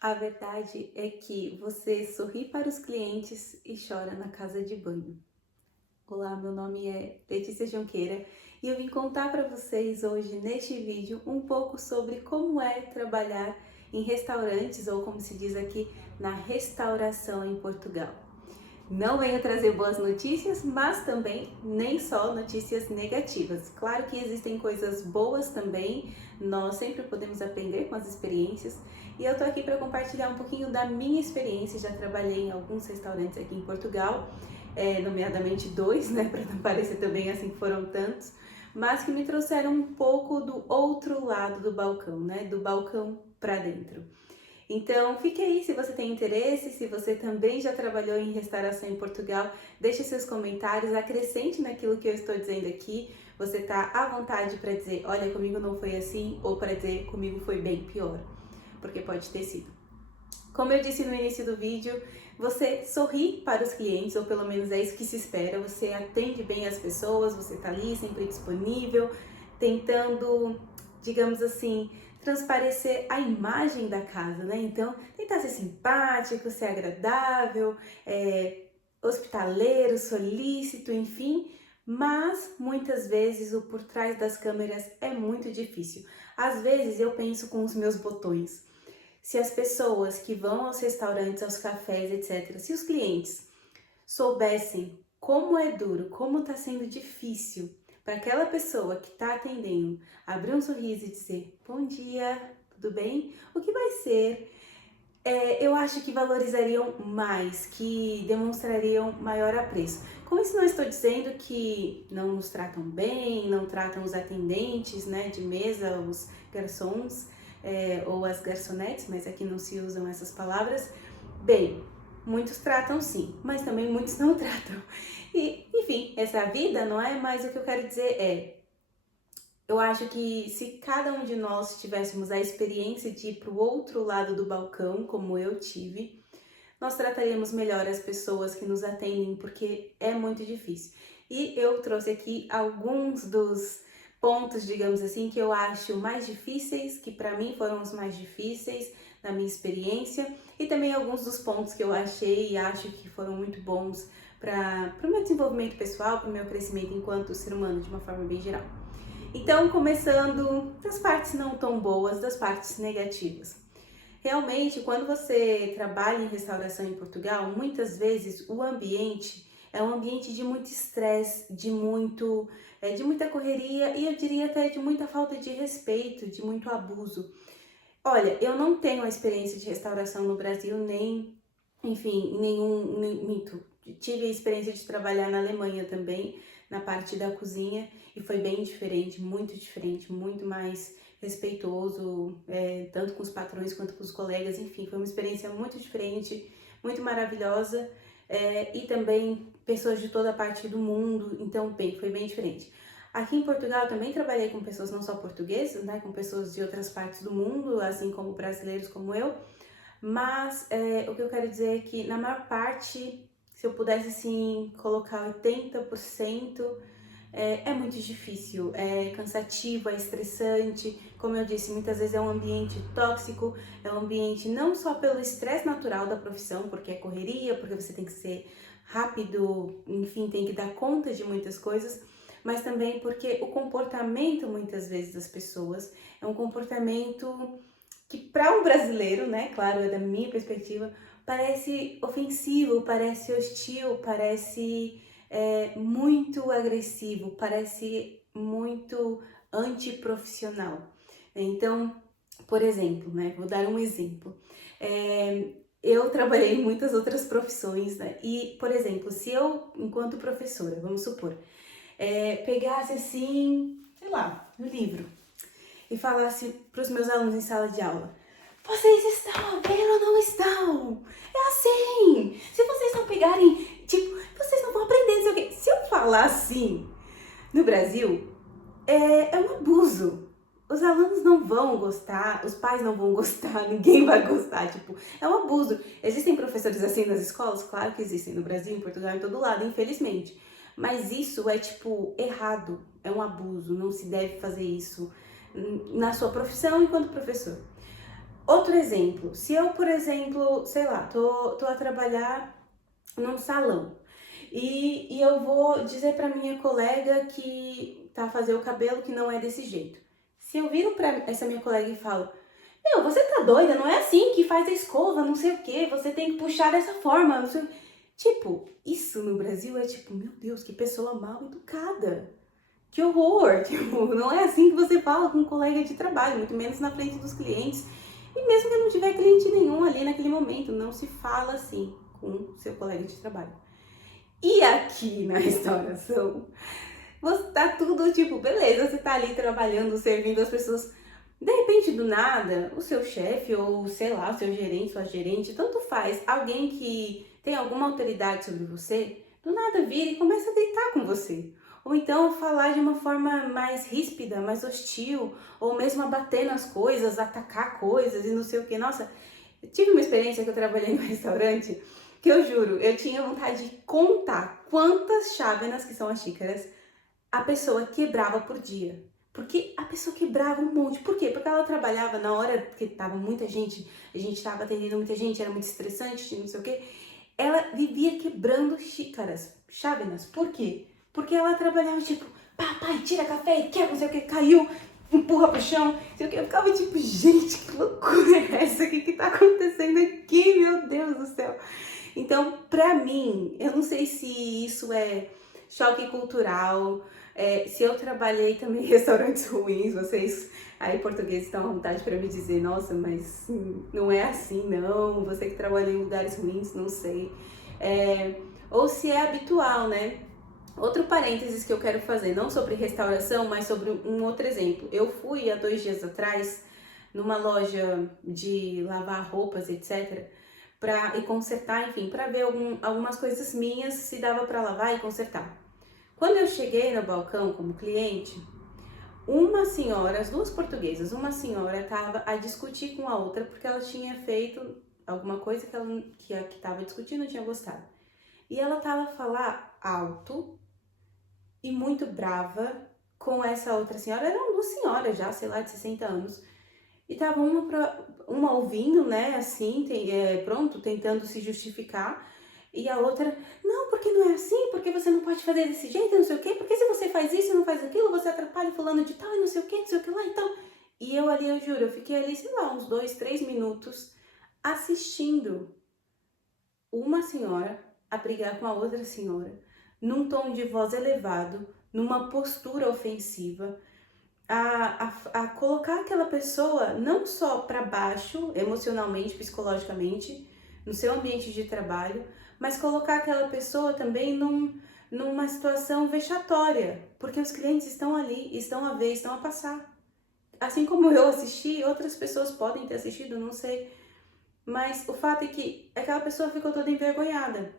A verdade é que você sorri para os clientes e chora na casa de banho. Olá, meu nome é Letícia Jonqueira e eu vim contar para vocês hoje neste vídeo um pouco sobre como é trabalhar em restaurantes ou como se diz aqui, na restauração em Portugal. Não venho trazer boas notícias, mas também nem só notícias negativas. Claro que existem coisas boas também, nós sempre podemos aprender com as experiências e eu tô aqui para compartilhar um pouquinho da minha experiência. Já trabalhei em alguns restaurantes aqui em Portugal, nomeadamente dois, né, para não parecer também assim que foram tantos, mas que me trouxeram um pouco do outro lado do balcão, né, do balcão para dentro. Então, fique aí se você tem interesse, se você também já trabalhou em restauração em Portugal, deixe seus comentários, acrescente naquilo que eu estou dizendo aqui. Você está à vontade para dizer, olha, comigo não foi assim, ou para dizer, comigo foi bem pior, porque pode ter sido. Como eu disse no início do vídeo, você sorri para os clientes, ou pelo menos é isso que se espera, você atende bem as pessoas, você está ali sempre disponível, tentando, digamos assim, transparecer a imagem da casa, né? Então, tentar ser simpático, ser agradável, hospitaleiro, solícito, enfim, mas muitas vezes o por trás das câmeras é muito difícil. Às vezes eu penso com os meus botões. Se as pessoas que vão aos restaurantes, aos cafés, etc., se os clientes soubessem como é duro, como está sendo difícil para aquela pessoa que está atendendo abrir um sorriso e dizer bom dia, tudo bem? O que vai ser? Eu acho que valorizariam mais, que demonstrariam maior apreço. Com isso não estou dizendo que não nos tratam bem, não tratam os atendentes, né, de mesa, os garçons, ou as garçonetes, mas aqui não se usam essas palavras. Bem, muitos tratam sim, mas também muitos não tratam. E, enfim, essa é a vida, não é? Mas o que eu quero dizer eu acho que se cada um de nós tivéssemos a experiência de ir para o outro lado do balcão, como eu tive, nós trataríamos melhor as pessoas que nos atendem, porque é muito difícil. E eu trouxe aqui alguns dos pontos, digamos assim, que eu acho mais difíceis, que para mim foram os mais difíceis na minha experiência, e também alguns dos pontos que eu achei e acho que foram muito bons para o meu desenvolvimento pessoal, para o meu crescimento enquanto ser humano de uma forma bem geral. Então, começando das partes não tão boas, das partes negativas. Realmente, quando você trabalha em restauração em Portugal, muitas vezes o ambiente é um ambiente de muito estresse, de muita correria e eu diria até de muita falta de respeito, de muito abuso. Olha, eu não tenho a experiência de restauração no Brasil, nem, enfim, minto. Tive a experiência de trabalhar na Alemanha também, na parte da cozinha, e foi bem diferente, muito mais respeitoso, tanto com os patrões quanto com os colegas, enfim, foi uma experiência muito diferente, muito maravilhosa, e também pessoas de toda a parte do mundo, então, bem, foi bem diferente. Aqui em Portugal também trabalhei com pessoas não só portuguesas, né, com pessoas de outras partes do mundo, assim como brasileiros como eu, mas o que eu quero dizer é que na maior parte, se eu pudesse assim colocar 80%, é muito difícil, é cansativo, é estressante, como eu disse, muitas vezes é um ambiente tóxico, é um ambiente não só pelo estresse natural da profissão, porque é correria, porque você tem que ser rápido, enfim, tem que dar conta de muitas coisas, mas também porque o comportamento muitas vezes das pessoas é um comportamento que para um brasileiro, né, claro, é da minha perspectiva, parece ofensivo, parece hostil, parece muito agressivo, parece muito antiprofissional. Então, por exemplo, né, vou dar um exemplo. Eu trabalhei em muitas outras profissões, né, e, por exemplo, se eu, enquanto professora, vamos supor, pegasse assim, sei lá, no livro, e falasse para os meus alunos em sala de aula: vocês estão vendo ou não estão? É assim! Se vocês não pegarem, tipo, vocês não vão aprender, não sei o quê. Se eu falar assim no Brasil, é um abuso. Os alunos não vão gostar, os pais não vão gostar, ninguém vai gostar, tipo, é um abuso. Existem professores assim nas escolas? Claro que existem, no Brasil, em Portugal, em todo lado, infelizmente. Mas isso é, tipo, errado, é um abuso, não se deve fazer isso na sua profissão enquanto professor. Outro exemplo, se eu, por exemplo, sei lá, tô a trabalhar num salão e eu vou dizer para minha colega que tá a fazer o cabelo que não é desse jeito. Se eu viro para essa minha colega e falo, meu, você tá doida? Não é assim que faz a escova, não sei o que, você tem que puxar dessa forma, não sei. Tipo, isso no Brasil é tipo, meu Deus, que pessoa mal educada. Que horror! Tipo, não é assim que você fala com um colega de trabalho, muito menos na frente dos clientes. E mesmo que não tiver cliente nenhum ali naquele momento, não se fala assim com seu colega de trabalho. E aqui na restauração, você tá tudo tipo, beleza, você tá ali trabalhando, servindo as pessoas. De repente, do nada, o seu chefe ou, sei lá, o seu gerente, sua gerente, tanto faz, alguém que tem alguma autoridade sobre você, do nada vira e começa a gritar com você. Ou então falar de uma forma mais ríspida, mais hostil, ou mesmo a bater nas coisas, atacar coisas e não sei o que. Nossa, eu tive uma experiência que eu trabalhei no restaurante, que eu juro, eu tinha vontade de contar quantas chávenas, que são as xícaras, a pessoa quebrava por dia. Porque a pessoa quebrava um monte. Por quê? Porque ela trabalhava na hora que tava muita gente, a gente tava atendendo muita gente, era muito estressante, não sei o quê. Ela vivia quebrando xícaras, chávenas. Por quê? Porque ela trabalhava tipo, papai, tira café, quer não sei o que, caiu, empurra pro chão, não sei o que. Eu ficava tipo, gente, que loucura é essa? O que tá acontecendo aqui? Meu Deus do céu. Então, pra mim, eu não sei se isso é choque cultural, se eu trabalhei também em restaurantes ruins, vocês aí portugueses estão à vontade para me dizer, nossa, mas não é assim não, você que trabalha em lugares ruins, não sei. Ou se é habitual, né? Outro parênteses que eu quero fazer, não sobre restauração, mas sobre um outro exemplo. Eu fui há 2 dias atrás numa loja de lavar roupas, etc., e consertar, enfim, para ver algumas coisas minhas se dava para lavar e consertar. Quando eu cheguei no balcão como cliente, uma senhora, as duas portuguesas, uma senhora estava a discutir com a outra porque ela tinha feito alguma coisa que a que estava discutindo não tinha gostado. E ela estava a falar alto e muito brava com essa outra senhora. Eram duas senhoras já, sei lá, de 60 anos. E tava uma ouvindo, né, assim, pronto, tentando se justificar. E a outra, não, porque não é assim, porque você não pode fazer desse jeito, não sei o quê, porque se você faz isso e não faz aquilo, você atrapalha fulano de tal e não sei o quê, não sei o que lá e tal. E eu ali, eu juro, eu fiquei ali, sei lá, uns 2, 3 minutos assistindo uma senhora a brigar com a outra senhora, num tom de voz elevado, numa postura ofensiva, a colocar aquela pessoa não só para baixo, emocionalmente, psicologicamente, no seu ambiente de trabalho, mas colocar aquela pessoa também numa situação vexatória, porque os clientes estão ali, estão a ver, estão a passar. Assim como eu assisti, outras pessoas podem ter assistido, não sei, mas o fato é que aquela pessoa ficou toda envergonhada,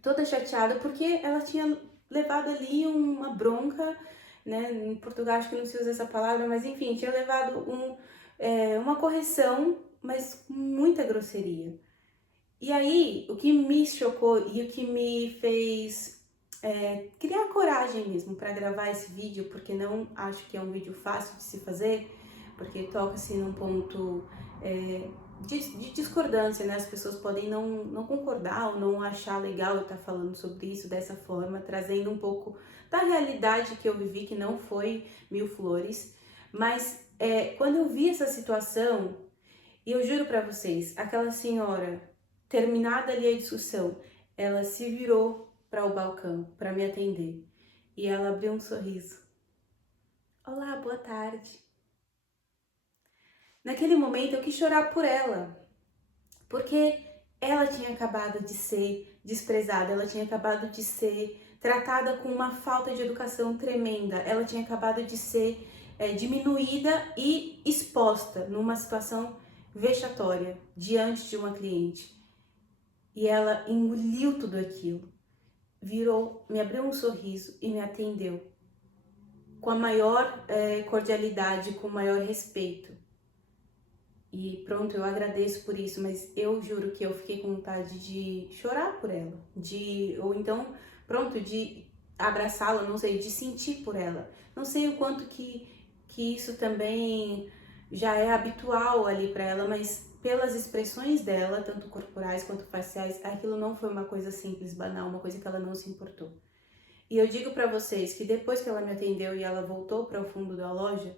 toda chateada, porque ela tinha levado ali uma bronca, né? Em Portugal acho que não se usa essa palavra, mas enfim, tinha levado uma correção, mas com muita grosseria. E aí, o que me chocou e o que me fez criar coragem mesmo para gravar esse vídeo, porque não acho que é um vídeo fácil de se fazer, porque toca-se num ponto de discordância, né? As pessoas podem não concordar ou não achar legal eu estar falando sobre isso dessa forma, trazendo um pouco da realidade que eu vivi, que não foi mil flores, mas quando eu vi essa situação, e eu juro para vocês, aquela senhora, terminada ali a discussão, ela se virou para o balcão para me atender e ela abriu um sorriso. Olá, boa tarde. Naquele momento eu quis chorar por ela, porque ela tinha acabado de ser desprezada, ela tinha acabado de ser tratada com uma falta de educação tremenda, ela tinha acabado de ser diminuída e exposta numa situação vexatória diante de uma cliente. E ela engoliu tudo aquilo, virou, me abriu um sorriso e me atendeu com a maior cordialidade, com o maior respeito. E pronto, eu agradeço por isso, mas eu juro que eu fiquei com vontade de chorar por ela, ou então, pronto, de abraçá-la, não sei, de sentir por ela. Não sei o quanto que isso também já é habitual ali para ela, mas pelas expressões dela, tanto corporais quanto faciais, aquilo não foi uma coisa simples, banal, uma coisa que ela não se importou. E eu digo para vocês que depois que ela me atendeu e ela voltou para o fundo da loja,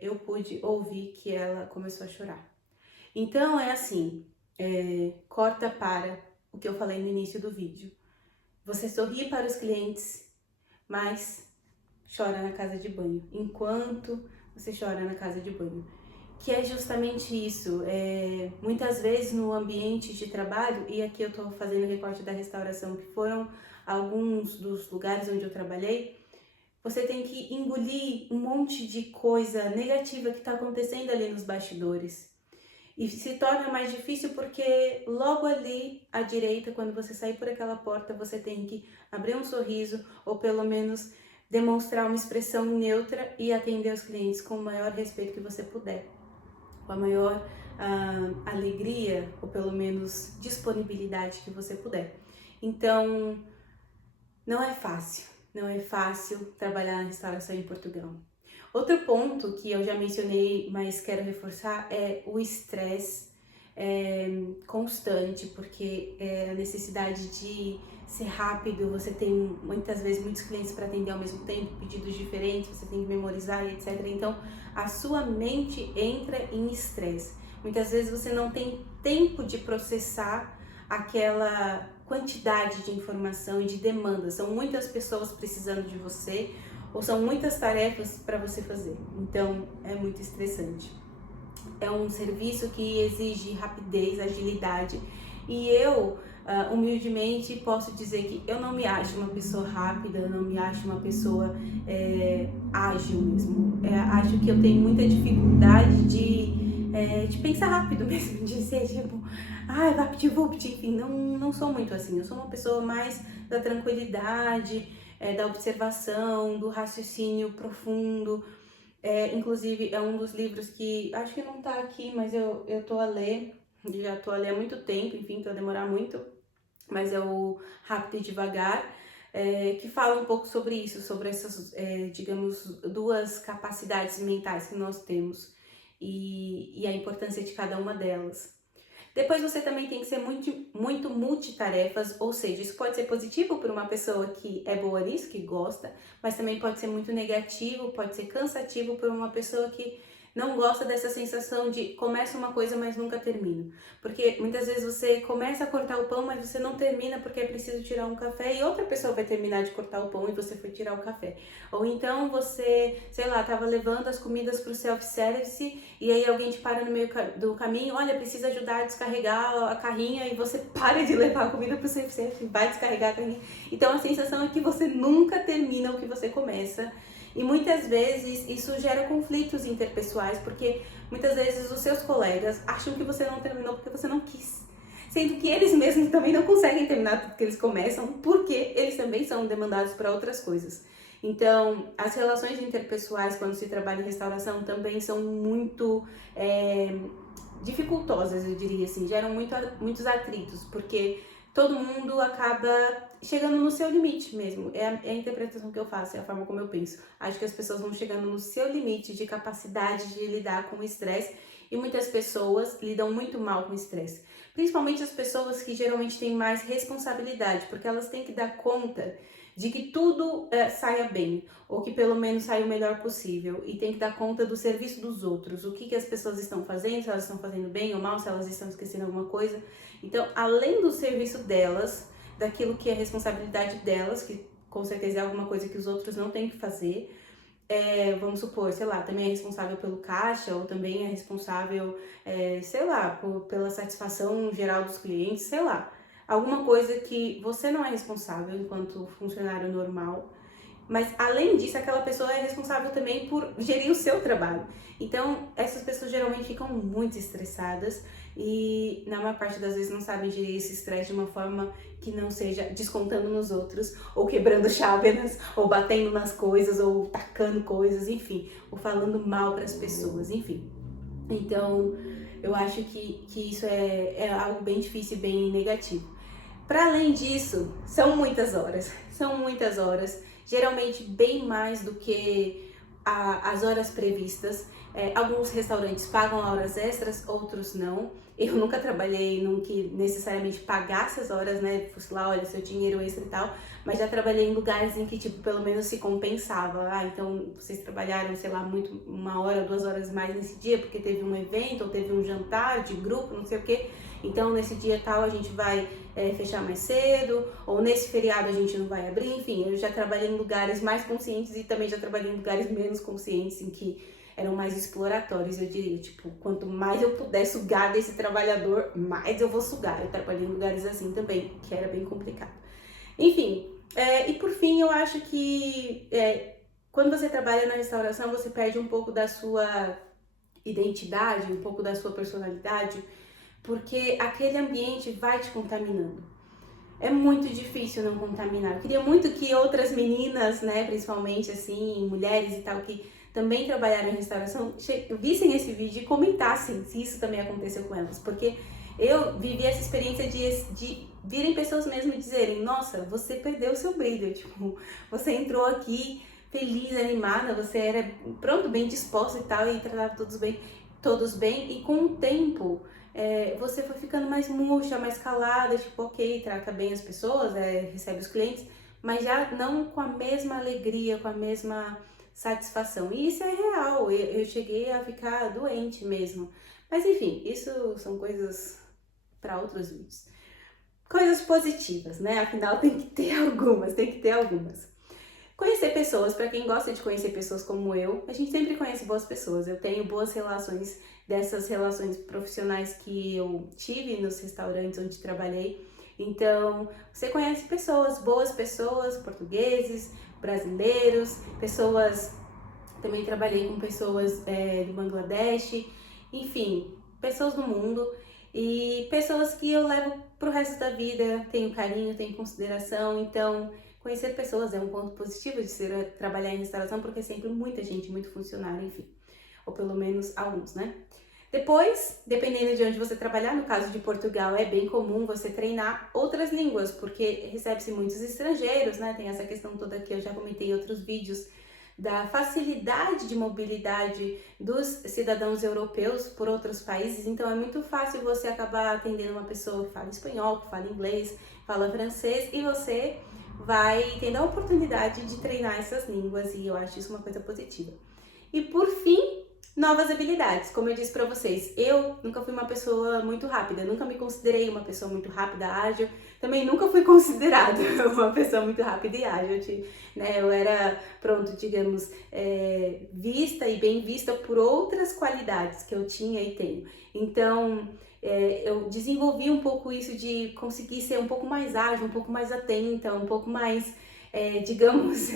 eu pude ouvir que ela começou a chorar. Então é assim, corta para o que eu falei no início do vídeo. Você sorri para os clientes, mas chora na casa de banho, enquanto você chora na casa de banho. Que é justamente isso, muitas vezes no ambiente de trabalho, e aqui eu estou fazendo recorte da restauração, que foram alguns dos lugares onde eu trabalhei, você tem que engolir um monte de coisa negativa que está acontecendo ali nos bastidores. E se torna mais difícil porque logo ali à direita, quando você sair por aquela porta, você tem que abrir um sorriso ou pelo menos demonstrar uma expressão neutra e atender os clientes com o maior respeito que você puder, com a maior alegria ou pelo menos disponibilidade que você puder. Então, não é fácil trabalhar na restauração em Portugal. Outro ponto que eu já mencionei, mas quero reforçar, é o estresse constante, porque a necessidade de ser rápido, você tem muitas vezes muitos clientes para atender ao mesmo tempo, pedidos diferentes, você tem que memorizar e etc. Então, a sua mente entra em estresse. Muitas vezes você não tem tempo de processar aquela quantidade de informação e de demanda. São muitas pessoas precisando de você, ou são muitas tarefas para você fazer, então é muito estressante. É um serviço que exige rapidez, agilidade, e eu, humildemente, posso dizer que eu não me acho uma pessoa rápida, eu não me acho uma pessoa ágil mesmo. Acho que eu tenho muita dificuldade de pensar rápido mesmo, de ser tipo, vapt-vupt, enfim, não sou muito assim. Eu sou uma pessoa mais da tranquilidade, da observação, do raciocínio profundo. Inclusive, é um dos livros que, acho que não tá aqui, mas eu tô a ler, já tô a ler há muito tempo, enfim, tô a demorar muito, mas é o Rápido e Devagar, que fala um pouco sobre isso, sobre essas, digamos, duas capacidades mentais que nós temos e a importância de cada uma delas. Depois você também tem que ser muito multitarefas, ou seja, isso pode ser positivo para uma pessoa que é boa nisso, que gosta, mas também pode ser muito negativo, pode ser cansativo para uma pessoa que não gosta dessa sensação de começa uma coisa, mas nunca termina. Porque muitas vezes você começa a cortar o pão, mas você não termina porque é preciso tirar um café e outra pessoa vai terminar de cortar o pão e você foi tirar o café. Ou então você, sei lá, estava levando as comidas para o self-service e aí alguém te para no meio do caminho, olha, precisa ajudar a descarregar a carrinha e você para de levar a comida para o self-service, vai descarregar a carrinha. Então a sensação é que você nunca termina o que você começa. E muitas vezes isso gera conflitos interpessoais, porque muitas vezes os seus colegas acham que você não terminou porque você não quis. Sendo que eles mesmos também não conseguem terminar tudo que eles começam, porque eles também são demandados para outras coisas. Então, as relações interpessoais, quando se trabalha em restauração, também são muito dificultosas, eu diria assim, geram muitos atritos, porque todo mundo acaba chegando no seu limite mesmo. É a interpretação que eu faço, é a forma como eu penso. Acho que as pessoas vão chegando no seu limite de capacidade de lidar com o estresse e muitas pessoas lidam muito mal com o estresse. Principalmente as pessoas que geralmente têm mais responsabilidade, porque elas têm que dar conta de que tudo saia bem, ou que pelo menos saia o melhor possível, e tem que dar conta do serviço dos outros, o que as pessoas estão fazendo, se elas estão fazendo bem ou mal, se elas estão esquecendo alguma coisa. Então, além do serviço delas, daquilo que é responsabilidade delas, que com certeza é alguma coisa que os outros não têm que fazer, vamos supor, sei lá, também é responsável pelo caixa, ou também é responsável, sei lá, pela satisfação geral dos clientes, sei lá. Alguma coisa que você não é responsável enquanto funcionário normal, mas além disso, aquela pessoa é responsável também por gerir o seu trabalho. Então, essas pessoas geralmente ficam muito estressadas e na maior parte das vezes não sabem gerir esse estresse de uma forma que não seja descontando nos outros, ou quebrando chávenas, ou batendo nas coisas, ou tacando coisas, enfim, ou falando mal para as pessoas, enfim. Então, eu acho que isso é algo bem difícil e bem negativo. Para além disso, são muitas horas, geralmente bem mais do que as horas previstas. Alguns restaurantes pagam horas extras, outros não. Eu nunca trabalhei num que necessariamente pagasse as horas, né? Fosse lá, olha, seu dinheiro extra e tal. Mas já trabalhei em lugares em que, tipo, pelo menos se compensava. Ah, então vocês trabalharam, sei lá, muito, 1 hora, 2 horas mais nesse dia, porque teve um evento, ou teve um jantar de grupo, não sei o quê. Então, nesse dia tal, a gente vai fechar mais cedo, ou nesse feriado a gente não vai abrir. Enfim, eu já trabalhei em lugares mais conscientes e também já trabalhei em lugares menos conscientes, em que eram mais exploratórios, eu diria. Tipo, quanto mais eu puder sugar desse trabalhador, mais eu vou sugar. Eu trabalhei em lugares assim também, que era bem complicado. Enfim, e por fim, eu acho que quando você trabalha na restauração, você perde um pouco da sua identidade, um pouco da sua personalidade, porque aquele ambiente vai te contaminando. É muito difícil não contaminar. Eu queria muito que outras meninas, né, principalmente assim, mulheres e tal, que também trabalharam em restauração, vissem esse vídeo e comentassem se isso também aconteceu com elas, porque eu vivi essa experiência de virem pessoas mesmo dizerem: nossa, você perdeu o seu brilho, tipo, você entrou aqui feliz, animada, você era pronto, bem disposta e tal, e tratava todos bem, e com o tempo você foi ficando mais murcha, mais calada, tipo, ok, trata bem as pessoas, recebe os clientes, mas já não com a mesma alegria, com a mesma satisfação. E isso é real, eu cheguei a ficar doente mesmo. Mas enfim, isso são coisas para outros vídeos. Coisas positivas, né? Afinal, tem que ter algumas, tem que ter algumas. Conhecer pessoas, para quem gosta de conhecer pessoas como eu, a gente sempre conhece boas pessoas. Eu tenho boas relações, dessas relações profissionais que eu tive nos restaurantes onde trabalhei. Então, você conhece pessoas, boas pessoas, portugueses, brasileiros, pessoas. Também trabalhei com pessoas do Bangladesh, enfim, pessoas do mundo e pessoas que eu levo pro resto da vida, tenho carinho, tenho consideração. Então, conhecer pessoas é um ponto positivo de trabalhar em restauração, porque é sempre muita gente, muito funcionário, enfim, ou pelo menos alguns, né? Depois, dependendo de onde você trabalhar, no caso de Portugal, é bem comum você treinar outras línguas, porque recebe-se muitos estrangeiros, né? Tem essa questão toda que eu já comentei em outros vídeos, da facilidade de mobilidade dos cidadãos europeus por outros países. Então é muito fácil você acabar atendendo uma pessoa que fala espanhol, que fala inglês, fala francês, e você vai tendo a oportunidade de treinar essas línguas, e eu acho isso uma coisa positiva. E por fim, novas habilidades. Como eu disse para vocês, eu nunca fui uma pessoa muito rápida, nunca me considerei uma pessoa muito rápida, ágil, também nunca fui considerada uma pessoa muito rápida e ágil, né? Eu era, pronto, digamos, vista e bem vista por outras qualidades que eu tinha e tenho. Então, eu desenvolvi um pouco isso de conseguir ser um pouco mais ágil, um pouco mais atenta, um pouco mais, digamos,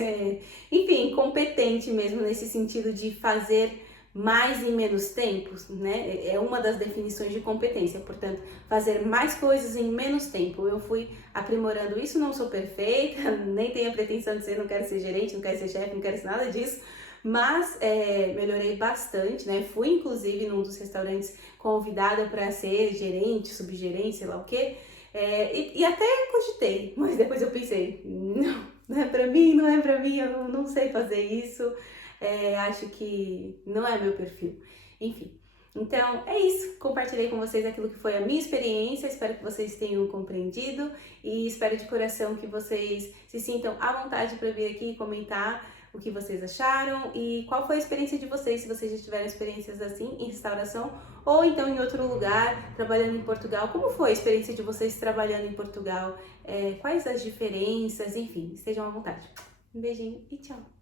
enfim, competente mesmo nesse sentido de fazer mais em menos tempo, né? É uma das definições de competência, portanto, fazer mais coisas em menos tempo. Eu fui aprimorando isso, não sou perfeita, nem tenho a pretensão de ser, não quero ser gerente, não quero ser chefe, não quero ser nada disso, mas melhorei bastante, né? Fui, inclusive, num dos restaurantes convidada para ser gerente, subgerente, sei lá o quê, e até cogitei, mas depois eu pensei, não é pra mim, não é pra mim, eu não sei fazer isso. Acho que não é meu perfil. Enfim, então é isso. Compartilhei com vocês aquilo que foi a minha experiência. Espero que vocês tenham compreendido e espero de coração que vocês se sintam à vontade para vir aqui e comentar o que vocês acharam e qual foi a experiência de vocês, se vocês já tiveram experiências assim em restauração ou então em outro lugar, trabalhando em Portugal. Como foi a experiência de vocês trabalhando em Portugal? Quais as diferenças? Enfim, estejam à vontade. Um beijinho e tchau!